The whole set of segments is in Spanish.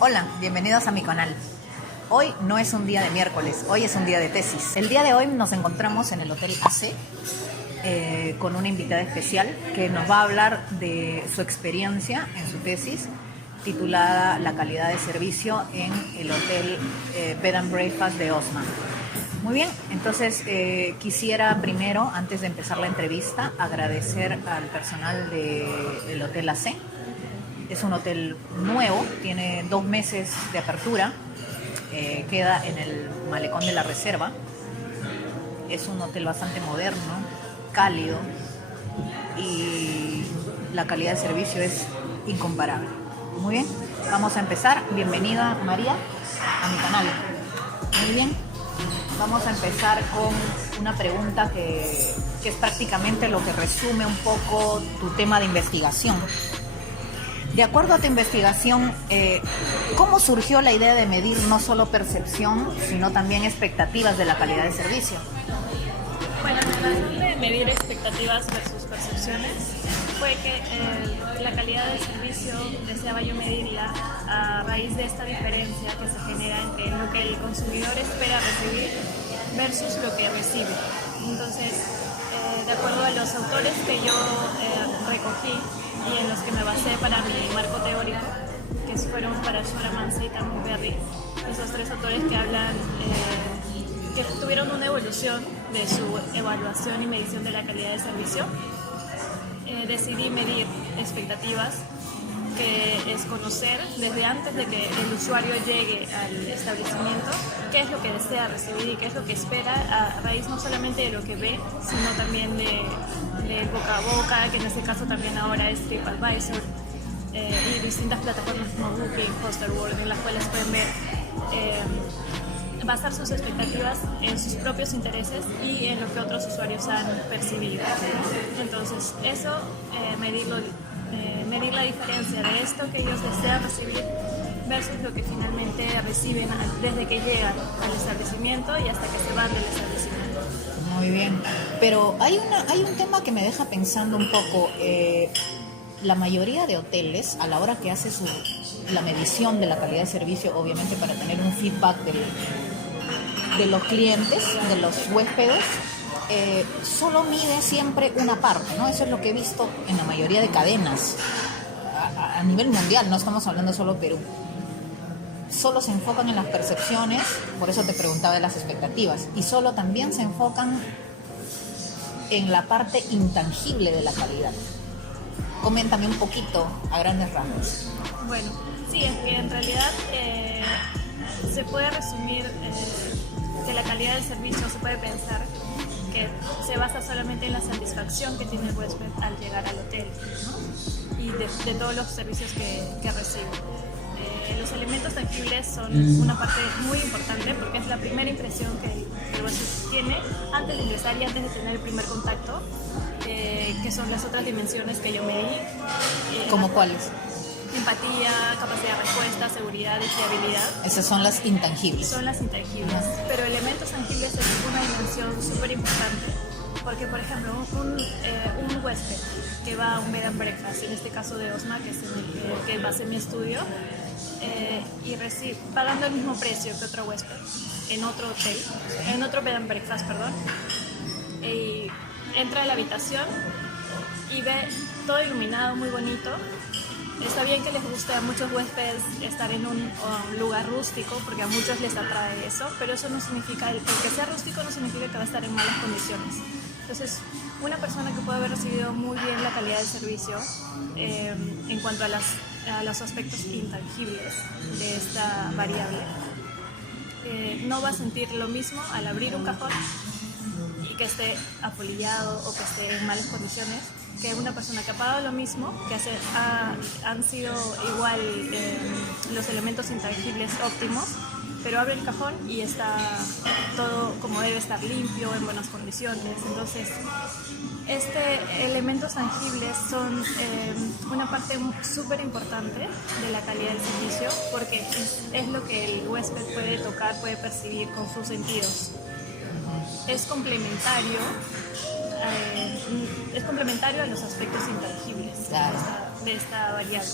Hola, bienvenidos a mi canal. Hoy no es un día de miércoles, hoy es un día de tesis. El día de hoy nos encontramos en el Hotel AC con una invitada especial que nos va a hablar de su experiencia en su tesis titulada La calidad de servicio en el Hotel Bed and Breakfast de Osma. Muy bien, entonces quisiera primero, antes de empezar la entrevista, agradecer al personal del Hotel AC. Es un hotel nuevo, tiene 2 meses de apertura, queda en el Malecón de la Reserva. Es un hotel bastante moderno, cálido y la calidad de servicio es incomparable. Muy bien, vamos a empezar. Bienvenida María a mi canal. Muy bien, vamos a empezar con una pregunta que es prácticamente lo que resume un poco tu tema de investigación. De acuerdo a tu investigación, ¿cómo surgió la idea de medir no solo percepción, sino también expectativas de la calidad de servicio? Bueno, la razón de medir expectativas versus percepciones fue que la calidad del servicio deseaba yo medirla a raíz de esta diferencia que se genera entre lo que el consumidor espera recibir versus lo que recibe. Entonces, de acuerdo a los autores que yo recogí y en los que me basé para mi marco teórico, que fueron Parashura Mansa y Tamu Berry, esos 3 autores que hablan, que tuvieron una evolución de su evaluación y medición de la calidad de servicio, decidí medir expectativas, que es conocer desde antes de que el usuario llegue al establecimiento qué es lo que desea recibir y qué es lo que espera a raíz no solamente de lo que ve, sino también de boca a boca, que en este caso también ahora es TripAdvisor, y distintas plataformas como Booking, Hostelworld, en las cuales pueden ver, basar sus expectativas en sus propios intereses y en lo que otros usuarios han percibido. Entonces, eso, medir la diferencia de esto que ellos desean recibir versus lo que finalmente reciben desde que llegan al establecimiento y hasta que se van del establecimiento. Muy bien, pero hay un tema que me deja pensando un poco. La mayoría de hoteles, a la hora que hace la medición de la calidad de servicio, obviamente para tener un feedback de los clientes, de los huéspedes, solo mide siempre una parte, ¿no? Eso es lo que he visto en la mayoría de cadenas a nivel mundial, no estamos hablando solo de Perú. Solo se enfocan en las percepciones, por eso te preguntaba de las expectativas, y solo también se enfocan en la parte intangible de la calidad. Coméntame un poquito a grandes rasgos. Bueno, sí, es que en realidad se puede resumir que la calidad del servicio se puede pensar que se basa solamente en la satisfacción que tiene el huésped al llegar al hotel, ¿no? Y de todos los servicios que recibe. Los elementos tangibles son una parte muy importante porque es la primera impresión que el huésped tiene antes de ingresar y antes de tener el primer contacto, que son las otras dimensiones que yo medí. ¿Cómo cuáles? Empatía, capacidad de respuesta, seguridad y fiabilidad. Esas son las intangibles. Son las intangibles, pero elementos tangibles es una dimensión súper importante porque, por ejemplo, un huésped que va a un bed and breakfast, en este caso de Osma, que es en el que basé mi estudio, y pagando el mismo precio que otro huésped en otro hotel, en otro bed and breakfast, perdón, y entra a la habitación y ve todo iluminado, muy bonito. Está bien que les guste a muchos huéspedes estar en un lugar rústico, porque a muchos les atrae eso, pero eso no significa, el que sea rústico no significa que va a estar en malas condiciones. Entonces, una persona que puede haber recibido muy bien la calidad del servicio en cuanto a los aspectos intangibles de esta variable, no va a sentir lo mismo al abrir un cajón y que esté apolillado o que esté en malas condiciones, que una persona que ha pagado lo mismo, que han sido igual los elementos intangibles óptimos, pero abre el cajón y está todo como debe estar, limpio, en buenas condiciones. Entonces, elementos tangibles son una parte súper importante de la calidad del servicio porque es lo que el huésped puede tocar, puede percibir con sus sentidos. Es complementario a los aspectos intangibles, claro, de esta variable.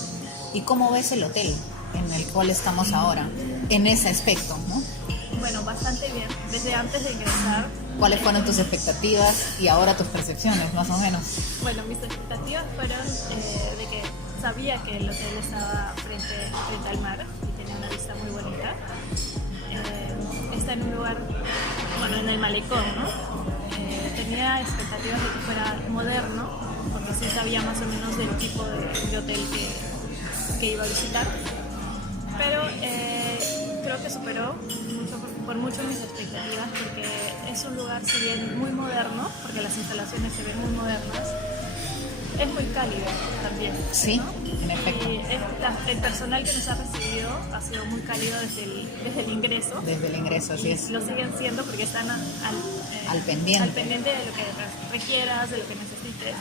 ¿Y cómo ves el hotel? en el cual estamos ahora, en ese aspecto, ¿no? Bueno, bastante bien. Desde antes de ingresar. ¿Cuáles fueron tus expectativas y ahora tus percepciones, más o menos? Bueno, mis expectativas fueron de que sabía que el hotel estaba frente al mar y tenía una vista muy bonita. Está en un lugar, bueno, en el malecón, ¿no? Tenía expectativas de que fuera moderno, porque sí sabía más o menos del tipo de hotel que iba a visitar. Pero creo que superó por mucho mis expectativas, porque es un lugar, si bien muy moderno, porque las instalaciones se ven muy modernas, es muy cálido también. Sí, ¿no? en efecto. Y el personal que nos ha recibido ha sido muy cálido desde el ingreso. Desde el ingreso, así es. Lo siguen siendo porque están al pendiente de lo que requieras, de lo que necesites.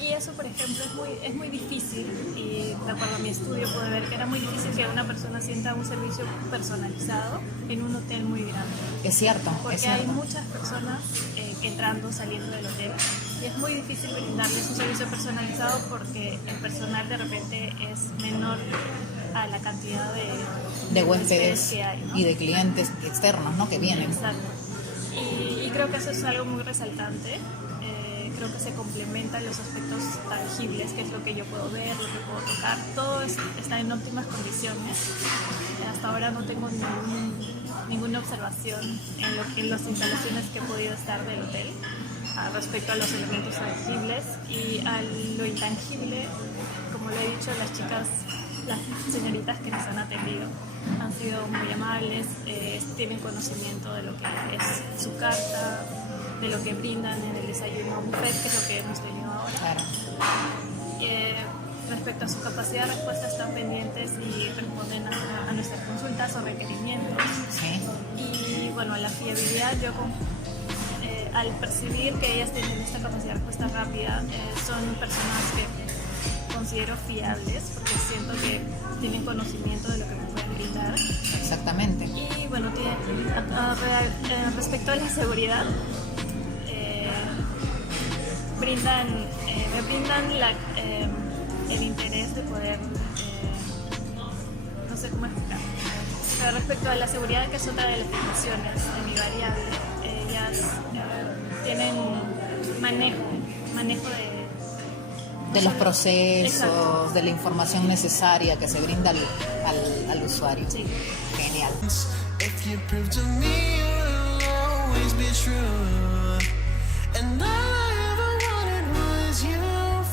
Y eso, por ejemplo, es muy difícil, y de acuerdo a mi estudio pude ver que era muy difícil que una persona sienta un servicio personalizado en un hotel muy grande. Es cierto, porque es cierto. hay muchas personas entrando, saliendo del hotel, y es muy difícil brindarles un servicio personalizado porque el personal de repente es menor a la cantidad de huéspedes que hay, ¿no? Y de clientes externos, ¿no? Que vienen. Exacto. Y creo que eso es algo muy resaltante. Creo que se complementan los aspectos tangibles, que es lo que yo puedo ver, lo que puedo tocar. Todo está en óptimas condiciones. Hasta ahora no tengo ninguna observación en las instalaciones que he podido estar del hotel respecto a los elementos tangibles. Y a lo intangible, como lo he dicho, las señoritas que nos han atendido han sido muy amables, tienen conocimiento de lo que es su carta, de lo que brindan en el desayuno buffet, que es lo que hemos tenido ahora. Claro. Respecto a su capacidad de respuesta, están pendientes y responden a nuestras consultas o requerimientos. Sí. Y bueno, la fiabilidad, yo al percibir que ellas tienen esta capacidad de respuesta rápida, son personas que considero fiables, porque siento que tienen conocimiento de lo que me pueden brindar. Exactamente. Y bueno, respecto a la seguridad, me brindan el interés de poder, no sé cómo explicar, pero respecto a la seguridad, que es otra de las limitaciones de mi variable, ellas tienen manejo de los procesos, exacto, de la información necesaria que se brinda al usuario. Sí. Genial. If you prove to me you'll always be true, and all I ever wanted was you.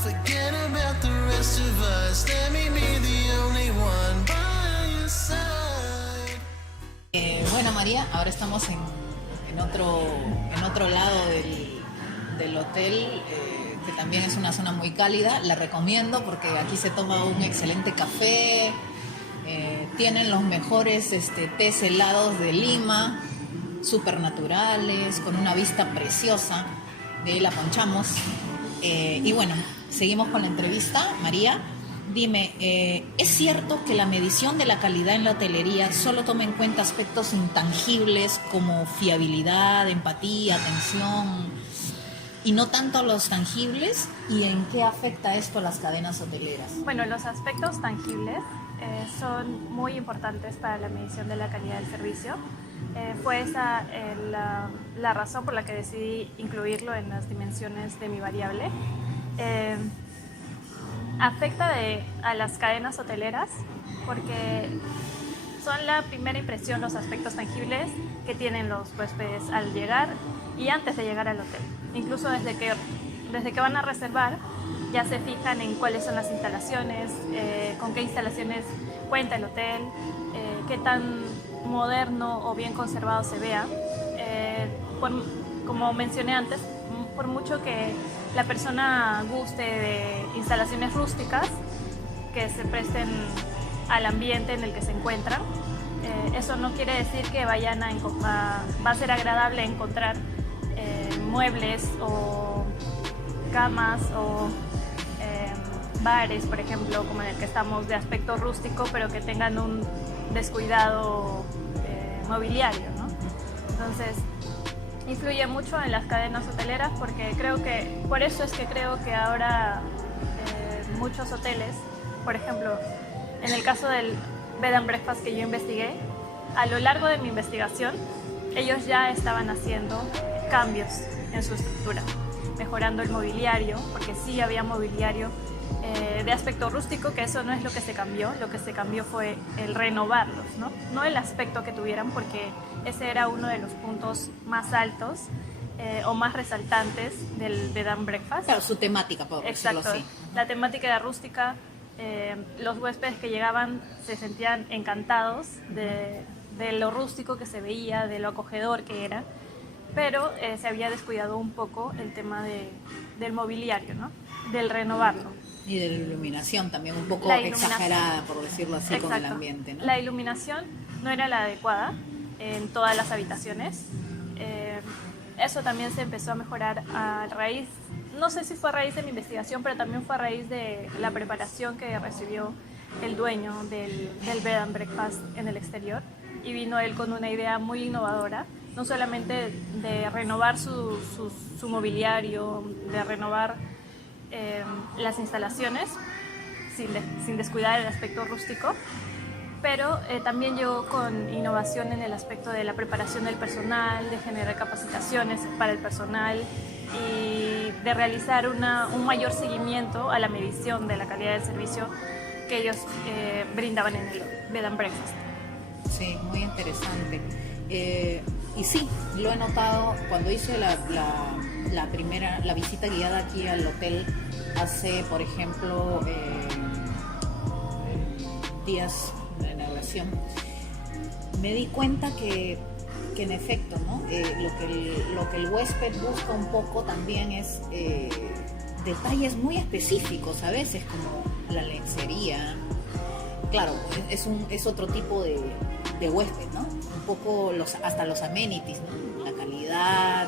Forget about the rest of us. Let me be the only one by your side. Bueno, María, ahora estamos en otro lado del hotel, que también es una zona muy cálida. La recomiendo porque aquí se toma un excelente café. Tienen los mejores tés helados de Lima, súper naturales, con una vista preciosa. De ahí la ponchamos. Y bueno, seguimos con la entrevista. María, dime, ¿es cierto que la medición de la calidad en la hotelería solo toma en cuenta aspectos intangibles como fiabilidad, empatía, atención, y no tanto los tangibles? ¿Y en qué afecta esto a las cadenas hoteleras? Bueno, los aspectos tangibles son muy importantes para la medición de la calidad del servicio. Fue esa la razón por la que decidí incluirlo en las dimensiones de mi variable. Afecta a las cadenas hoteleras porque son la primera impresión, los aspectos tangibles que tienen los huéspedes al llegar y antes de llegar al hotel. Incluso desde que van a reservar, ya se fijan en cuáles son las instalaciones, con qué instalaciones cuenta el hotel, qué tan moderno o bien conservado se vea. Como mencioné antes, por mucho que la persona guste de instalaciones rústicas que se presten al ambiente en el que se encuentran, eso no quiere decir que va a ser agradable encontrar muebles o camas o bares, por ejemplo, como en el que estamos, de aspecto rústico, pero que tengan un descuidado mobiliario, ¿no? Entonces, influye mucho en las cadenas hoteleras porque por eso es que creo que ahora muchos hoteles, por ejemplo, en el caso del bed and breakfast que yo investigué, a lo largo de mi investigación, ellos ya estaban haciendo cambios en su estructura, mejorando el mobiliario, porque sí había mobiliario de aspecto rústico, que eso no es lo que se cambió. Lo que se cambió fue el renovarlos, no el aspecto que tuvieran, porque ese era uno de los puntos más altos o más resaltantes del bed and breakfast. Claro, su temática, por decirlo Exacto, así. la temática era rústica. Los huéspedes que llegaban se sentían encantados de lo rústico que se veía, de lo acogedor que era, pero se había descuidado un poco el tema del mobiliario, ¿no? Del renovarlo. Y de la iluminación también, un poco La iluminación. exagerada, por decirlo así, con el Exacto. ambiente, ¿no? La iluminación no era la adecuada en todas las habitaciones. Eso también se empezó a mejorar a raíz, no sé si fue a raíz de mi investigación, pero también fue a raíz de la preparación que recibió el dueño del bed and breakfast en el exterior, y vino él con una idea muy innovadora, no solamente de renovar su mobiliario, de renovar las instalaciones sin descuidar el aspecto rústico, pero también llegó con innovación en el aspecto de la preparación del personal, de generar capacitaciones para el personal y de realizar un mayor seguimiento a la medición de la calidad del servicio que ellos brindaban en el bed and breakfast. Sí, muy interesante. Y sí, lo he notado cuando hice la visita guiada aquí al hotel hace, por ejemplo, días de inauguración. Me di cuenta que en efecto, ¿no? Lo que el huésped busca un poco también es detalles muy específicos a veces, como la lencería. Claro, es otro tipo de huésped, ¿no? Un poco hasta los amenities, ¿no? La calidad,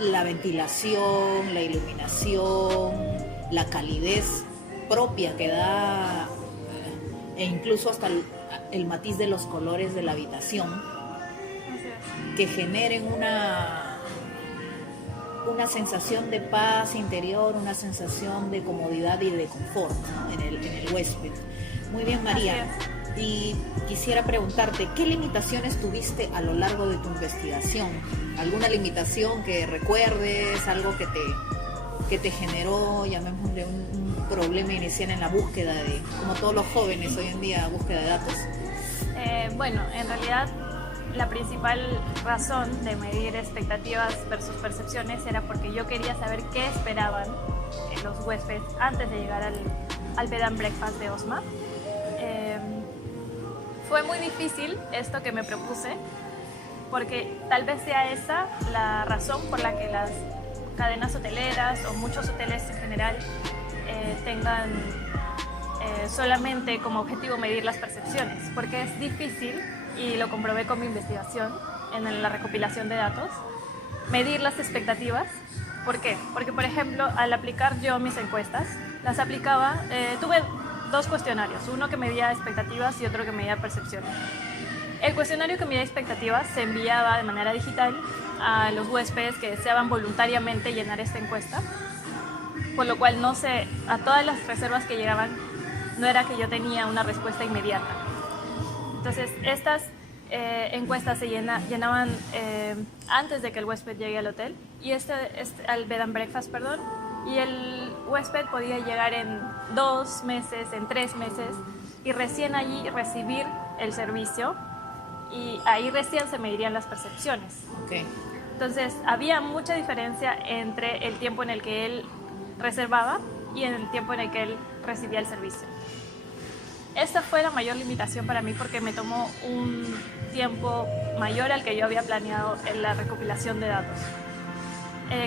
la ventilación, la iluminación, la calidez propia que da, e incluso hasta el matiz de los colores de la habitación, Así es. que generen una sensación de paz interior, una sensación de comodidad y de confort, ¿no? en el huésped. Muy bien, María. Así Y quisiera preguntarte, ¿qué limitaciones tuviste a lo largo de tu investigación? ¿Alguna limitación que recuerdes, algo que te generó, llamémosle, un problema inicial en la búsqueda como todos los jóvenes hoy en día, búsqueda de datos? Bueno, en realidad la principal razón de medir expectativas versus percepciones era porque yo quería saber qué esperaban los huéspedes antes de llegar al bed and breakfast de Osma. Fue muy difícil esto que me propuse, porque tal vez sea esa la razón por la que las cadenas hoteleras o muchos hoteles en general tengan solamente como objetivo medir las percepciones, porque es difícil, y lo comprobé con mi investigación en la recopilación de datos, medir las expectativas. ¿Por qué? Porque, por ejemplo, al aplicar yo mis encuestas, las aplicaba, tuve dos cuestionarios, uno que medía expectativas y otro que medía percepciones. El cuestionario que medía expectativas se enviaba de manera digital a los huéspedes que deseaban voluntariamente llenar esta encuesta, por lo cual a todas las reservas que llegaban no era que yo tenía una respuesta inmediata. Entonces, estas encuestas se llenaban antes de que el huésped llegue al hotel, y al bed and breakfast, perdón, y el huésped podía llegar en 2 meses, en 3 meses, y recién allí recibir el servicio, y ahí recién se medirían las percepciones. Okay. Entonces, había mucha diferencia entre el tiempo en el que él reservaba y en el tiempo en el que él recibía el servicio. Esta fue la mayor limitación para mí, porque me tomó un tiempo mayor al que yo había planeado en la recopilación de datos.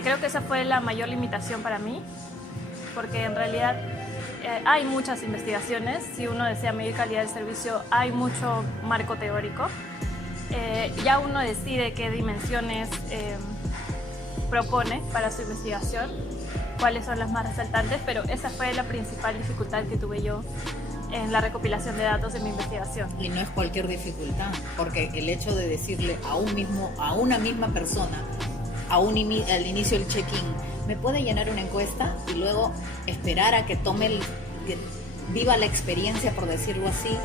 Creo que esa fue la mayor limitación para mí, porque en realidad hay muchas investigaciones. Si uno desea medir calidad del servicio, hay mucho marco teórico. Ya uno decide qué dimensiones propone para su investigación, cuáles son las más resaltantes, pero esa fue la principal dificultad que tuve yo en la recopilación de datos de mi investigación. Y no es cualquier dificultad, porque el hecho de decirle a una misma persona, al inicio del check-in, ¿me puede llenar una encuesta? Y luego esperar a que tome viva la experiencia, por decirlo así,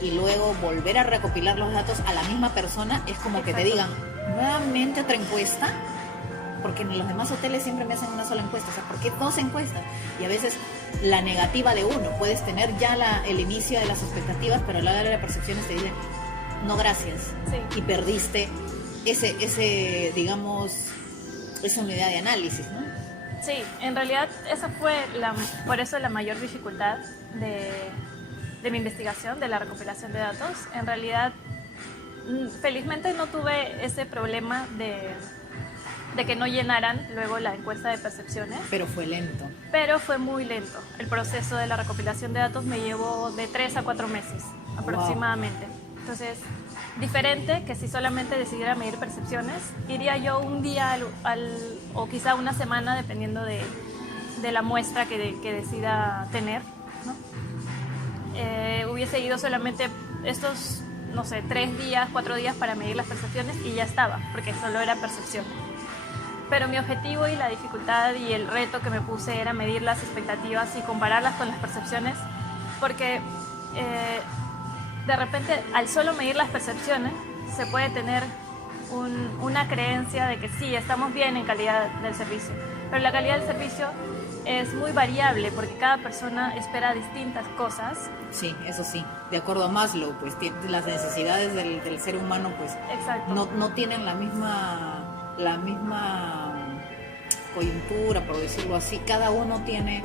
y luego volver a recopilar los datos a la misma persona, es como que te digan, nuevamente otra encuesta, porque en los demás hoteles siempre me hacen una sola encuesta, o sea, ¿por qué 2 encuestas? Y a veces la negativa de uno, puedes tener ya el inicio de las expectativas, pero a la hora de las percepciones te dicen, no gracias, Sí. y perdiste ese digamos, esa unidad de análisis, ¿no? Sí, en realidad esa fue por eso la mayor dificultad de mi investigación, de la recopilación de datos. En realidad, felizmente no tuve ese problema de que no llenaran luego la encuesta de percepciones, Pero fue lento. pero fue muy lento. El proceso de la recopilación de datos me llevó de 3 a 4 meses aproximadamente. Entonces, diferente que si solamente decidiera medir percepciones, iría yo un día o quizá una semana, dependiendo de la muestra que decida tener, ¿no? Hubiese ido solamente estos, no sé, 3 días, 4 días para medir las percepciones y ya estaba, porque solo era percepción. Pero mi objetivo y la dificultad y el reto que me puse era medir las expectativas y compararlas con las percepciones, porque de repente, al solo medir las percepciones, se puede tener una creencia de que sí, estamos bien en calidad del servicio, pero la calidad del servicio es muy variable porque cada persona espera distintas cosas. Sí, eso sí. De acuerdo a Maslow, pues las necesidades del ser humano, pues Exacto. no tienen la misma coyuntura, por decirlo así. Cada uno tiene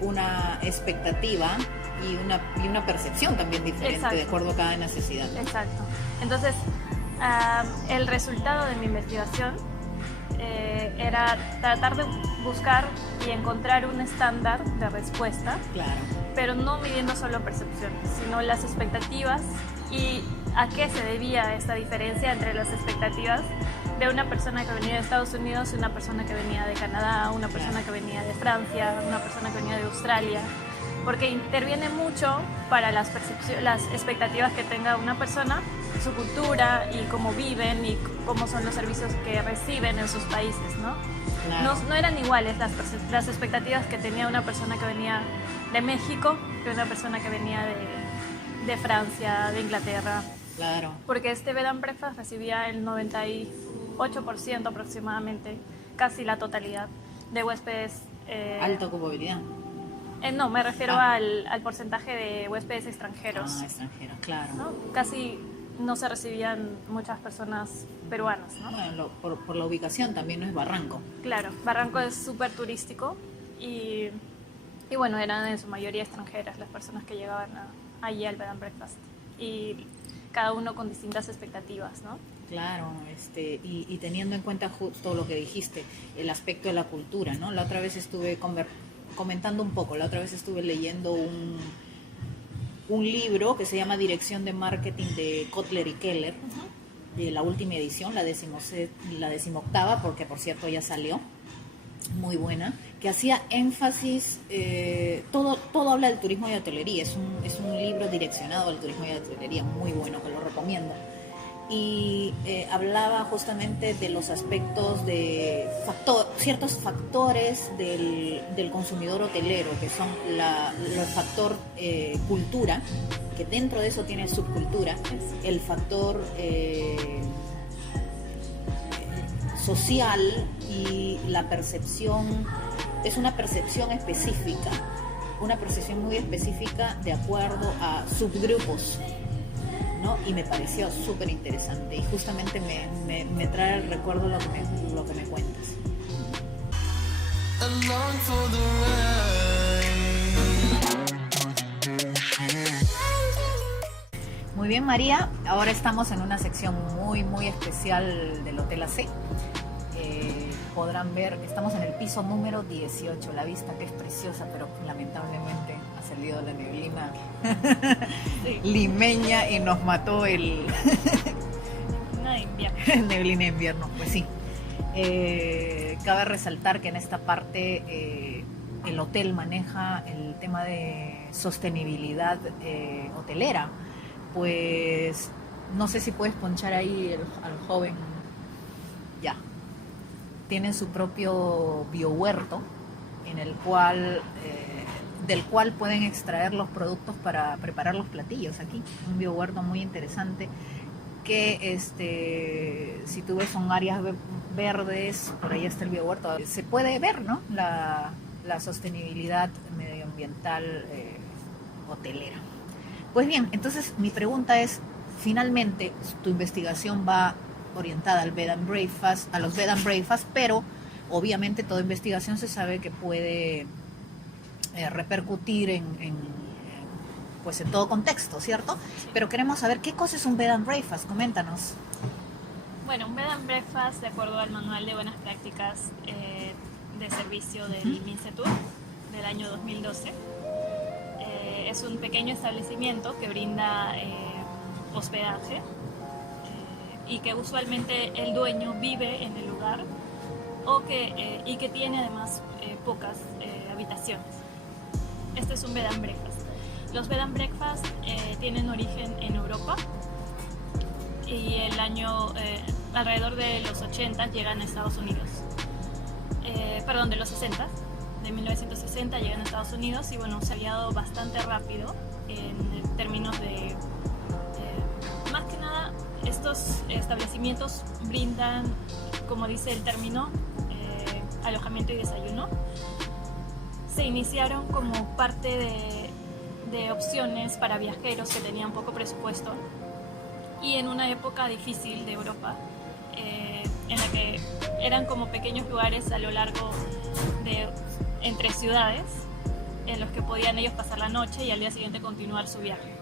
una expectativa y una percepción también diferente. Exacto. De acuerdo a cada necesidad. Exacto. Entonces, el resultado de mi investigación era tratar de buscar y encontrar un estándar de respuesta, Claro. pero no midiendo solo percepciones, sino las expectativas y a qué se debía esta diferencia entre las expectativas de una persona que venía de Estados Unidos y una persona que venía de Canadá, una persona que venía de Francia, una persona que venía de Australia, porque interviene mucho para las expectativas que tenga una persona, su cultura y cómo viven y cómo son los servicios que reciben en sus países, ¿no? Claro. No eran iguales las expectativas que tenía una persona que venía de México que una persona que venía de Francia, de Inglaterra, Claro. porque este bed and breakfast recibía el 98% aproximadamente, casi la totalidad de huéspedes. Alta ocupabilidad. No, me refiero al porcentaje de huéspedes extranjeros. Extranjera, claro. ¿No? Casi no se recibían muchas personas peruanas, ¿no? Bueno, por la ubicación también no es Barranco. Claro, Barranco es súper turístico y bueno, eran en su mayoría extranjeras las personas que llegaban allí al bed and breakfast. Y cada uno con distintas expectativas, ¿no? Claro, y teniendo en cuenta justo lo que dijiste, el aspecto de la cultura, ¿no? La otra vez estuve comentando un poco, la otra vez estuve leyendo un libro que se llama Dirección de Marketing de Kotler y Keller, de la última edición, la 18ª, porque por cierto ya salió, muy buena, que hacía énfasis, todo habla del turismo y hotelería, es un libro direccionado al turismo y hotelería, muy bueno, que lo recomiendo. Y hablaba justamente de los aspectos de ciertos factores del consumidor hotelero, que son el factor cultura, que dentro de eso tiene subcultura, el factor social y la percepción. Es una percepción específica, una percepción muy específica de acuerdo a subgrupos, ¿no? Y me pareció súper interesante y justamente me trae el recuerdo lo que me cuentas. Along for the ride. Muy bien, María, ahora estamos en una sección muy muy especial del Hotel AC. Podrán ver, estamos en el piso número 18, la vista que es preciosa, pero lamentablemente ha salido la neblina limeña y nos mató Una de invierno. neblina de invierno, pues sí. Cabe resaltar que en esta parte el hotel maneja el tema de sostenibilidad hotelera. Pues no sé si puedes ponchar ahí al joven. Ya. Tienen su propio biohuerto en el cual del cual pueden extraer los productos para preparar los platillos aquí. Un biohuerto muy interesante que si tú ves son áreas verdes, por ahí está el biohuerto. Se puede ver, ¿no?, la sostenibilidad medioambiental hotelera. Pues bien, entonces mi pregunta es, finalmente tu investigación va orientada al bed and breakfast, a los bed and breakfast, pero obviamente toda investigación se sabe que puede repercutir en todo contexto, ¿cierto? Sí. Pero queremos saber qué cosa es un bed and breakfast, coméntanos. Bueno, un bed and breakfast, de acuerdo al Manual de Buenas Prácticas de Servicio del MINCETUR del año 2012, es un pequeño establecimiento que brinda hospedaje y que usualmente el dueño vive en el lugar y que tiene además pocas habitaciones. Este es un bed and breakfast. Los bed and breakfast tienen origen en Europa y alrededor de los 80 llegan a Estados Unidos. De los 60, de 1960 llegan a Estados Unidos y bueno, se ha dado bastante rápido en términos de... más que nada, estos establecimientos brindan, como dice el término, alojamiento y desayuno. Se iniciaron como parte de opciones para viajeros que tenían poco presupuesto y en una época difícil de Europa, en la que eran como pequeños lugares a lo largo entre ciudades en los que podían ellos pasar la noche y al día siguiente continuar su viaje.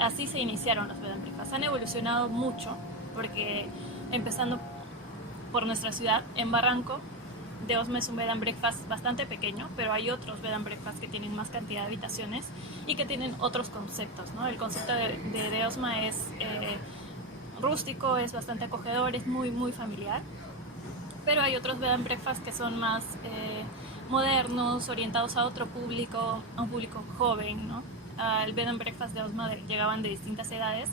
Así se iniciaron los bed and breakfast. Han evolucionado mucho porque, empezando por nuestra ciudad, en Barranco, de Osma es un bed and breakfast bastante pequeño, pero hay otros bed and breakfast que tienen más cantidad de habitaciones y que tienen otros conceptos, ¿no? El concepto de Osma es rústico, es bastante acogedor, es muy, muy familiar. Pero hay otros bed and breakfast que son más modernos, orientados a otro público, a un público joven, ¿no? Al bed and breakfast de Osma llegaban de distintas edades,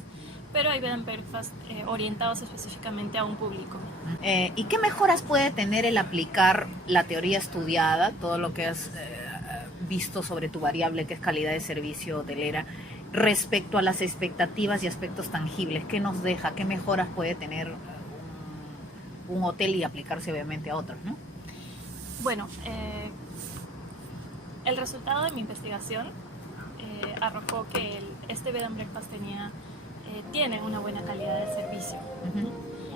pero hay bed and breakfast orientados específicamente a un público. ¿Y qué mejoras puede tener el aplicar la teoría estudiada, todo lo que has visto sobre tu variable que es calidad de servicio hotelera, respecto a las expectativas y aspectos tangibles? ¿Qué nos deja? ¿Qué mejoras puede tener un hotel y aplicarse obviamente a otros, ¿no? Bueno, el resultado de mi investigación arrojó que este bed and breakfast tiene una buena calidad de servicio.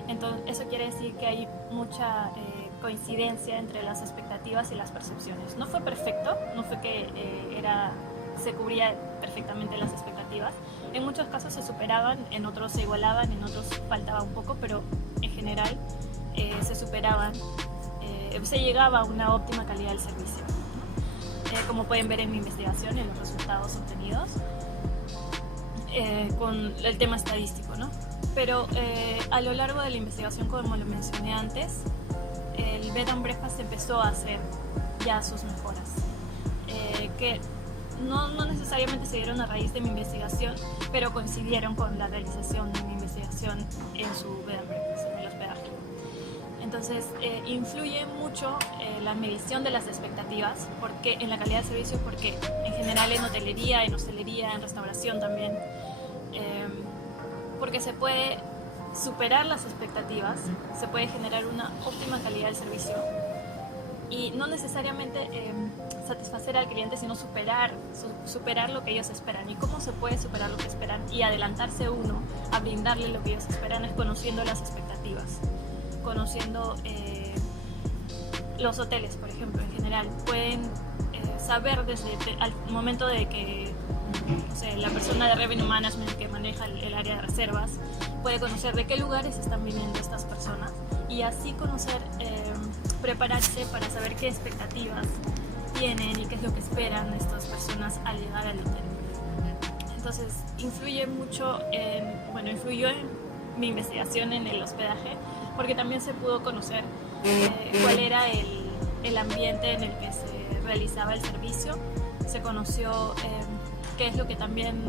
Entonces, eso quiere decir que hay mucha coincidencia entre las expectativas y las percepciones. No fue perfecto, no fue que se cubría perfectamente las expectativas. En muchos casos se superaban, en otros se igualaban, en otros faltaba un poco, pero en general se superaban, se llegaba a una óptima calidad del servicio, ¿no? Como pueden ver en mi investigación, en los resultados obtenidos, con el tema estadístico, ¿no? Pero a lo largo de la investigación, como lo mencioné antes, el bed and breakfast empezó a hacer ya sus mejoras, que no necesariamente se dieron a raíz de mi investigación, pero coincidieron con la realización de mi investigación en su bed and breakfast, en el hospedaje. Entonces, influye mucho la medición de las expectativas en la calidad del servicio, porque en general en hotelería, en hostelería, en restauración también, porque se puede superar las expectativas, se puede generar una óptima calidad del servicio y no necesariamente satisfacer al cliente, sino superar lo que ellos esperan. ¿Y cómo se puede superar lo que esperan y adelantarse uno a brindarle lo que ellos esperan? Es conociendo las expectativas, conociendo los hoteles, por ejemplo, en general. Pueden saber desde al momento de que, no sé, la persona de Revenue Management que maneja el área de reservas puede conocer de qué lugares están viniendo estas personas y así conocer, prepararse para saber qué expectativas tienen y qué es lo que esperan estas personas al llegar al hotel. Entonces, influyó en mi investigación en el hospedaje, porque también se pudo conocer cuál era el ambiente en el que se realizaba el servicio. Se conoció qué es lo que también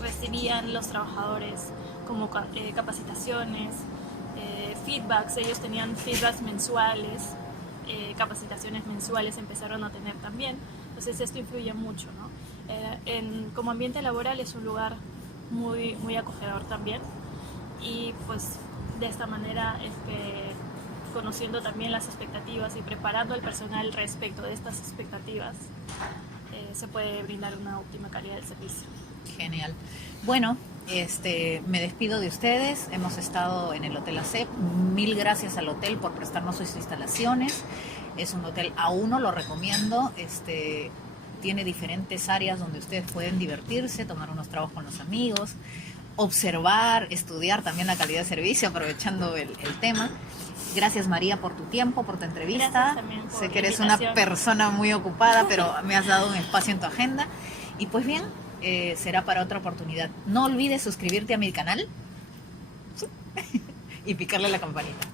recibían los trabajadores, como capacitaciones, feedbacks. Ellos tenían feedbacks mensuales, capacitaciones mensuales empezaron a tener también, Entonces esto influye mucho, ¿no? Como ambiente laboral es un lugar muy, muy acogedor también, y pues de esta manera es que, conociendo también las expectativas y preparando al personal respecto de estas expectativas, se puede brindar una óptima calidad del servicio. Genial. Bueno, me despido de ustedes. Hemos estado en el Hotel AC. Mil gracias al hotel por prestarnos sus instalaciones. Es un hotel A1, lo recomiendo. Tiene diferentes áreas donde ustedes pueden divertirse, tomar unos tragos con los amigos, observar, estudiar también la calidad de servicio, aprovechando el tema. Gracias, María, por tu tiempo, por tu entrevista. Gracias también por sé que la eres una invitación. persona muy ocupada, pero me has dado un espacio en tu agenda. Y pues bien, será para otra oportunidad. No olvides suscribirte a mi canal y picarle a la campanita.